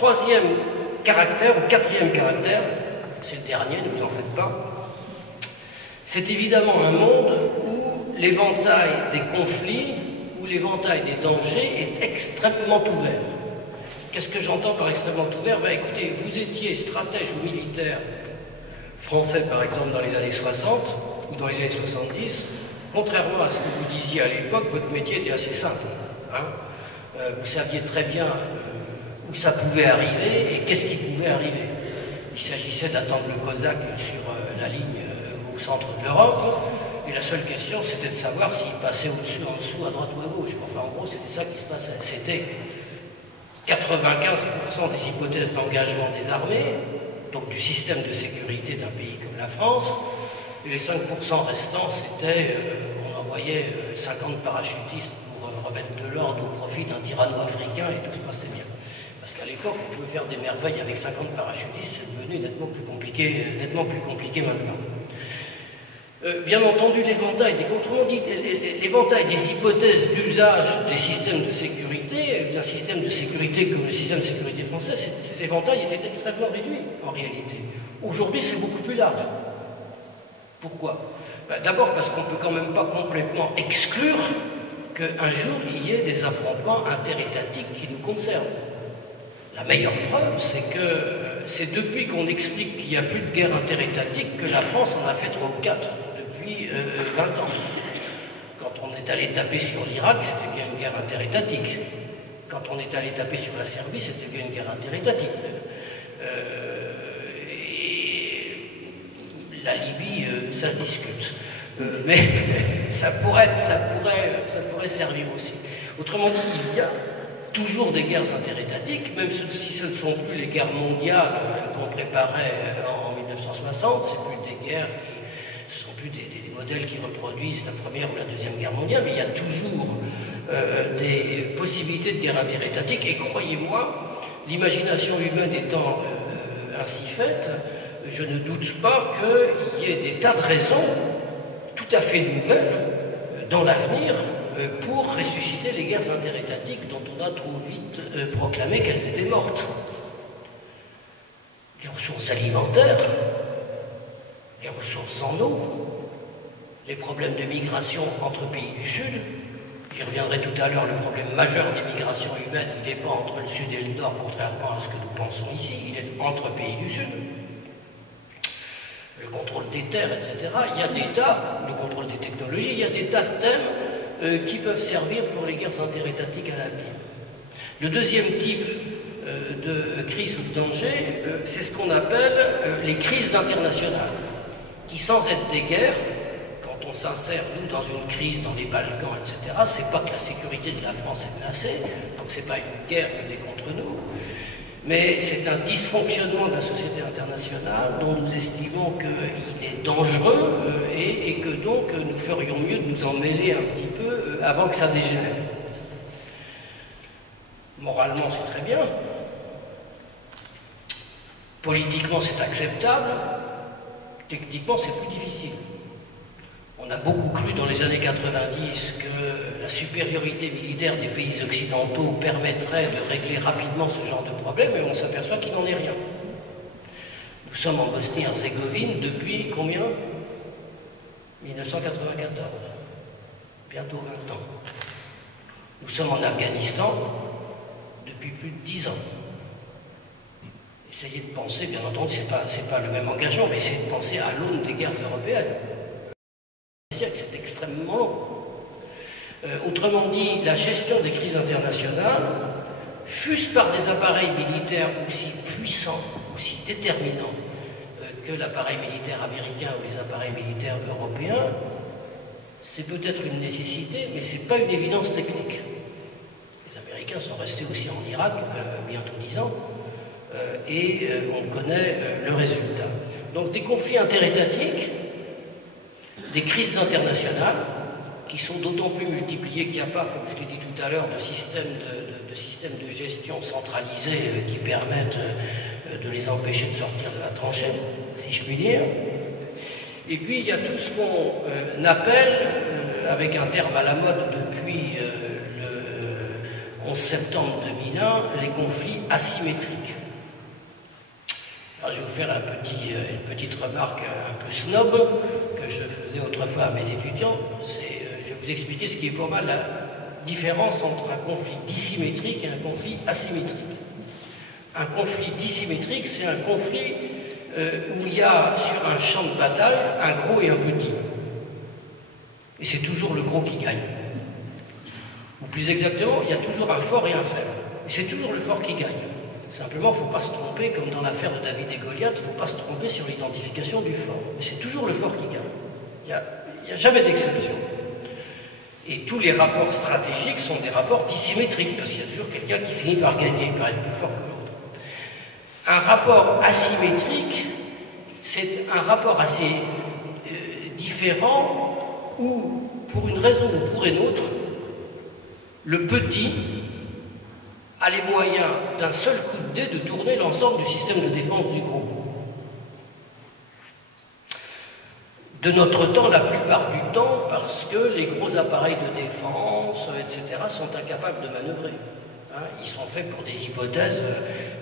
troisième caractère, ou quatrième caractère, c'est le dernier, ne vous en faites pas, c'est évidemment un monde où l'éventail des conflits, où l'éventail des dangers est extrêmement ouvert. Qu'est-ce que j'entends par extrêmement ouvert? Ben, écoutez, vous étiez stratège ou militaire français, par exemple, dans les années 60 ou dans les années 70, contrairement à ce que vous disiez à l'époque, votre métier était assez simple. Hein, vous saviez très bien où ça pouvait arriver et qu'est-ce qui pouvait arriver. Il s'agissait d'attendre le Cosaque sur la ligne au centre de l'Europe, et la seule question, c'était de savoir s'il passait au-dessus, en dessous, à droite ou à gauche. Enfin, en gros, c'était ça qui se passait. C'était 95% des hypothèses d'engagement des armées, donc du système de sécurité d'un pays comme la France, et les 5% restants, c'était, on envoyait 50 parachutistes pour remettre de l'ordre au profit d'un tyranno-africain et tout se passait bien. Parce qu'à l'époque, on pouvait faire des merveilles avec 50 parachutistes, c'est devenu nettement plus compliqué maintenant. Bien entendu, l'éventail des hypothèses d'usage des systèmes de sécurité, d'un système de sécurité comme le système de sécurité français, l'éventail était extrêmement réduit en réalité. Aujourd'hui, c'est beaucoup plus large. Pourquoi? D'abord parce qu'on ne peut quand même pas complètement exclure qu'un jour, il y ait des affrontements interétatiques qui nous concernent. La meilleure preuve, c'est que c'est depuis qu'on explique qu'il n'y a plus de guerre interétatique que la France en a fait 3 ou 4 depuis 20 ans. Quand on est allé taper sur l'Irak, c'était bien une guerre interétatique. Quand on est allé taper sur la Serbie, c'était bien une guerre interétatique. La Libye, ça se discute. Mais ça pourrait servir aussi. Autrement dit, il y a toujours des guerres interétatiques, même si ce ne sont plus les guerres mondiales qu'on préparait en 1960, ce ne sont plus des guerres, ce ne sont plus des modèles qui reproduisent la Première ou la Deuxième Guerre mondiale, mais il y a toujours des possibilités de guerre interétatique, et croyez-moi, l'imagination humaine étant ainsi faite, je ne doute pas qu'il y ait des tas de raisons tout à fait nouvelles dans l'avenir pour ressusciter les guerres interétatiques dont on a trop vite proclamé qu'elles étaient mortes. Les ressources alimentaires, les ressources en eau, les problèmes de migration entre pays du Sud. J'y reviendrai tout à l'heure, le problème majeur des migrations humaines, il n'est pas entre le Sud et le Nord, contrairement à ce que nous pensons ici, il est entre pays du Sud. Le contrôle des terres, etc. Il y a des tas, le contrôle des technologies, il y a des tas de thèmes qui peuvent servir pour les guerres interétatiques à l'avenir. Le deuxième type de crise ou de danger, c'est ce qu'on appelle les crises internationales, qui sans être des guerres, quand on s'insère, nous, dans une crise dans les Balkans, etc., c'est pas que la sécurité de la France est menacée, donc c'est pas une guerre menée contre nous, mais c'est un dysfonctionnement de la société internationale dont nous estimons qu'il est dangereux et que donc nous ferions mieux de nous en mêler un petit peu avant que ça dégénère. Moralement, c'est très bien. Politiquement, c'est acceptable. Techniquement, c'est plus difficile. On a beaucoup cru dans les années 90 que la supériorité militaire des pays occidentaux permettrait de régler rapidement ce genre de problème, et on s'aperçoit qu'il n'en est rien. Nous sommes en Bosnie-Herzégovine depuis combien? 1994. Bientôt 20 ans. Nous sommes en Afghanistan depuis plus de 10 ans. Essayez de penser, bien entendu, c'est pas le même engagement, mais essayez de penser à l'aune des guerres européennes. C'est extrêmement long. Autrement dit, la gestion des crises internationales, fût-ce par des appareils militaires aussi puissants, aussi déterminants que l'appareil militaire américain ou les appareils militaires européens, c'est peut-être une nécessité, mais ce n'est pas une évidence technique. Les Américains sont restés aussi en Irak, bientôt 10 ans, et on connaît le résultat. Donc des conflits interétatiques, des crises internationales, qui sont d'autant plus multipliées qu'il n'y a pas, comme je l'ai dit tout à l'heure, de système de gestion centralisé qui permettent de les empêcher de sortir de la tranchée, si je puis dire. Et puis il y a tout ce qu'on appelle, avec un terme à la mode depuis le 11 septembre 2001, féminin, les conflits asymétriques. Alors, je vais vous faire une petite remarque un peu snob que je faisais autrefois à mes étudiants. Je vais vous expliquer ce qui est pour moi la différence entre un conflit dissymétrique et un conflit asymétrique. Un conflit dissymétrique, c'est un conflit où il y a sur un champ de bataille un gros et un petit. Et c'est toujours le gros qui gagne. Ou plus exactement, il y a toujours un fort et un faible. Et c'est toujours le fort qui gagne. Simplement, il ne faut pas se tromper, comme dans l'affaire de David et Goliath, il ne faut pas se tromper sur l'identification du fort. Mais c'est toujours le fort qui gagne. Il n'y a jamais d'exception. Et tous les rapports stratégiques sont des rapports dissymétriques, parce qu'il y a toujours quelqu'un qui finit par gagner, par être plus fort que l'autre. Un rapport asymétrique, c'est un rapport assez différent où, pour une raison ou pour une autre, le petit a les moyens d'un seul coup de dé de tourner l'ensemble du système de défense du groupe. De notre temps, la plupart du temps, parce que les gros appareils de défense, etc., sont incapables de manœuvrer. Hein, ils sont faits pour des hypothèses.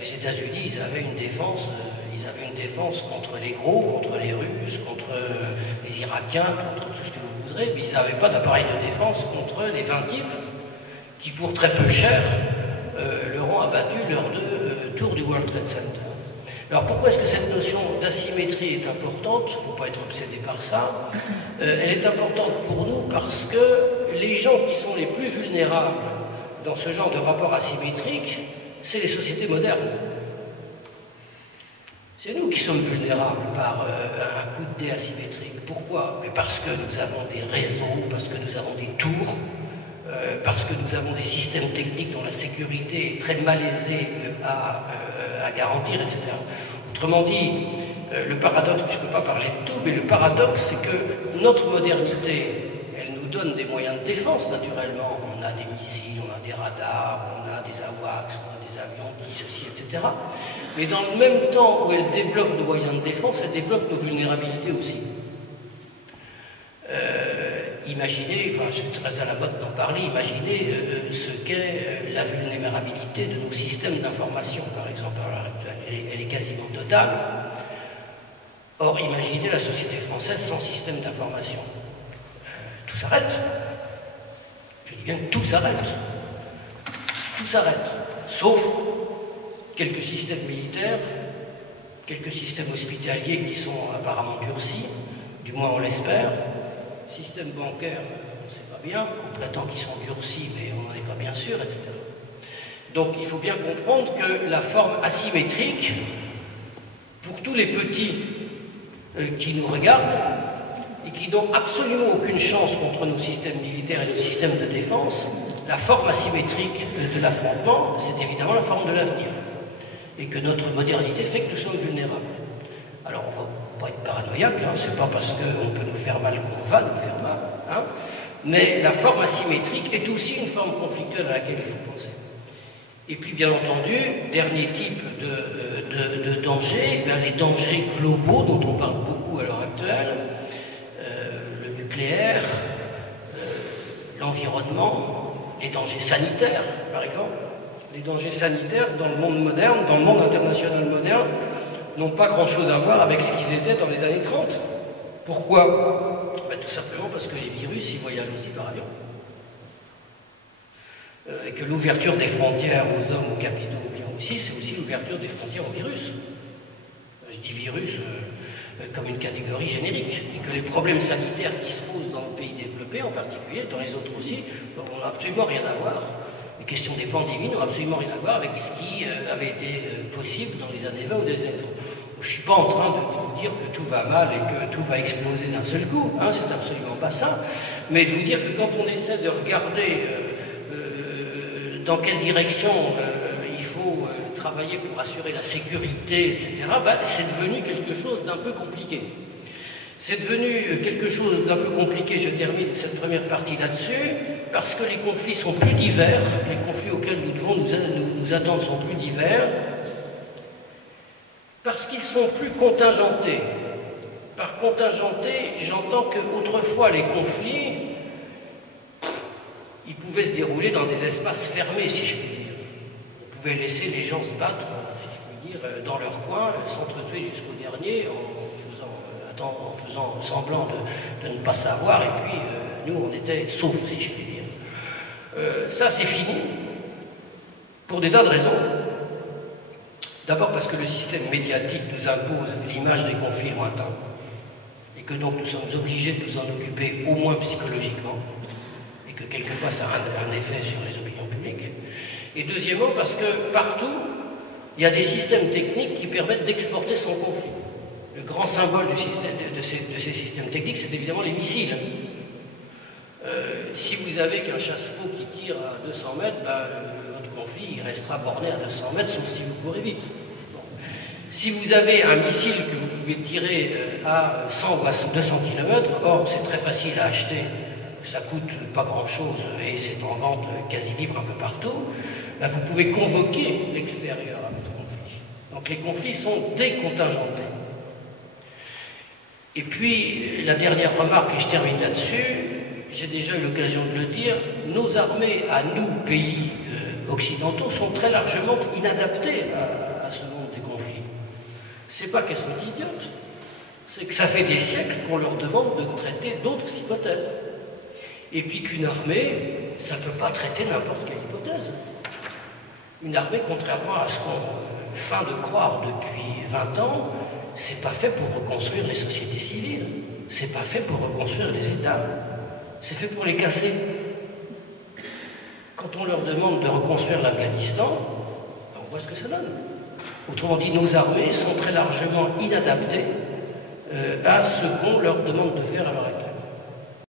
Les États-Unis, ils avaient une défense contre les gros, contre les Russes, contre les Irakiens, contre tout ce que vous voudrez, mais ils n'avaient pas d'appareil de défense contre les 20 types qui, pour très peu cher, leur ont abattu lors de tour du World Trade Center. Alors pourquoi est-ce que cette notion d'asymétrie est importante? Il ne faut pas être obsédé par ça. Elle est importante pour nous parce que les gens qui sont les plus vulnérables dans ce genre de rapport asymétrique, c'est les sociétés modernes. C'est nous qui sommes vulnérables par un coup de dé asymétrique. Pourquoi? Mais parce que nous avons des réseaux, parce que nous avons des tours, parce que nous avons des systèmes techniques dont la sécurité est très malaisée à garantir, etc. Autrement dit, le paradoxe, je ne peux pas parler de tout, mais le paradoxe, c'est que notre modernité, elle nous donne des moyens de défense, naturellement. On a des missiles, on a des radars, on a des AWACS, on a des avions qui, ceci, etc. Mais dans le même temps où elle développe nos moyens de défense, elle développe nos vulnérabilités aussi. Imaginez, enfin c'est très à la mode d'en parler, imaginez ce qu'est la vulnérabilité de nos systèmes d'information, par exemple, à l'heure actuelle. Elle est quasiment totale. Or, imaginez la société française sans système d'information. Tout s'arrête. Je dis bien que tout s'arrête. Tout s'arrête. Sauf quelques systèmes militaires, quelques systèmes hospitaliers qui sont apparemment durcis, du moins on l'espère. Système bancaire, on ne sait pas bien, on prétend qu'ils sont durcis, mais on n'en est pas bien sûr, etc. Donc il faut bien comprendre que la forme asymétrique, pour tous les petits qui nous regardent et qui n'ont absolument aucune chance contre nos systèmes militaires et nos systèmes de défense, la forme asymétrique de l'affrontement, c'est évidemment la forme de l'avenir. Et que notre modernité fait que nous sommes vulnérables. Alors on va pas être paranoïaque, hein, c'est pas parce qu'on peut nous faire mal qu'on va nous faire mal, hein, mais la forme asymétrique est aussi une forme conflictuelle à laquelle il faut penser. Et puis bien entendu, dernier type de danger, ben, les dangers globaux dont on parle beaucoup à l'heure actuelle, le nucléaire, l'environnement, les dangers sanitaires par exemple. Les dangers sanitaires dans le monde moderne, dans le monde international moderne, n'ont pas grand-chose à voir avec ce qu'ils étaient dans les années 30. Pourquoi? Ben, tout simplement parce que les virus, ils voyagent aussi par avion. Et que l'ouverture des frontières aux hommes, aux capitaux, bien aussi, c'est aussi l'ouverture des frontières aux virus. Je dis virus comme une catégorie générique. Et que les problèmes sanitaires qui se posent dans les pays développés, en particulier, dans les autres aussi, n'ont absolument rien à voir. Les questions des pandémies n'ont absolument rien à voir avec ce qui avait été possible dans les années 20 ou des années 30. Je ne suis pas en train de vous dire que tout va mal et que tout va exploser d'un seul coup, hein, c'est absolument pas ça, mais de vous dire que quand on essaie de regarder dans quelle direction il faut travailler pour assurer la sécurité, etc., ben, c'est devenu quelque chose d'un peu compliqué. C'est devenu quelque chose d'un peu compliqué, je termine cette première partie là-dessus, parce que les conflits sont plus divers, les conflits auxquels nous devons nous attendre sont plus divers, parce qu'ils sont plus contingentés. Par contingenté, j'entends qu'autrefois les conflits, ils pouvaient se dérouler dans des espaces fermés, si je puis dire. pouvait laisser les gens se battre, si je puis dire, dans leur coin, s'entretuer jusqu'au dernier en faisant semblant de ne pas savoir, et puis nous on était saufs, si je puis dire. Ça c'est fini, pour des tas de raisons. D'abord parce que le système médiatique nous impose l'image des conflits lointains, et que donc nous sommes obligés de nous en occuper au moins psychologiquement, et que quelquefois ça a un effet sur les opinions publiques. Et deuxièmement parce que partout, il y a des systèmes techniques qui permettent d'exporter son conflit. Le grand symbole du système, de ces systèmes techniques, c'est évidemment les missiles. Si vous avez qu'un chassepot qui tire à 200 mètres, votre conflit il restera borné à 200 mètres, sauf si vous courez vite. Bon. Si vous avez un missile que vous pouvez tirer à 100 ou à 200 km, or c'est très facile à acheter, ça coûte pas grand-chose et c'est en vente quasi libre un peu partout, vous pouvez convoquer l'extérieur à votre conflit. Donc les conflits sont décontingentés. Et puis, la dernière remarque, et je termine là-dessus, j'ai déjà eu l'occasion de le dire, nos armées, à nous, pays occidentaux, sont très largement inadaptées à ce monde des conflits. C'est pas qu'elles sont idiotes, c'est que ça fait des siècles qu'on leur demande de traiter d'autres hypothèses. Et puis qu'une armée, ça ne peut pas traiter n'importe quelle hypothèse. Une armée, contrairement à ce qu'on feint de croire depuis 20 ans, c'est pas fait pour reconstruire les sociétés civiles, c'est pas fait pour reconstruire les États, c'est fait pour les casser. Quand on leur demande de reconstruire l'Afghanistan, on voit ce que ça donne. Autrement dit, nos armées sont très largement inadaptées à ce qu'on leur demande de faire à l'heure actuelle.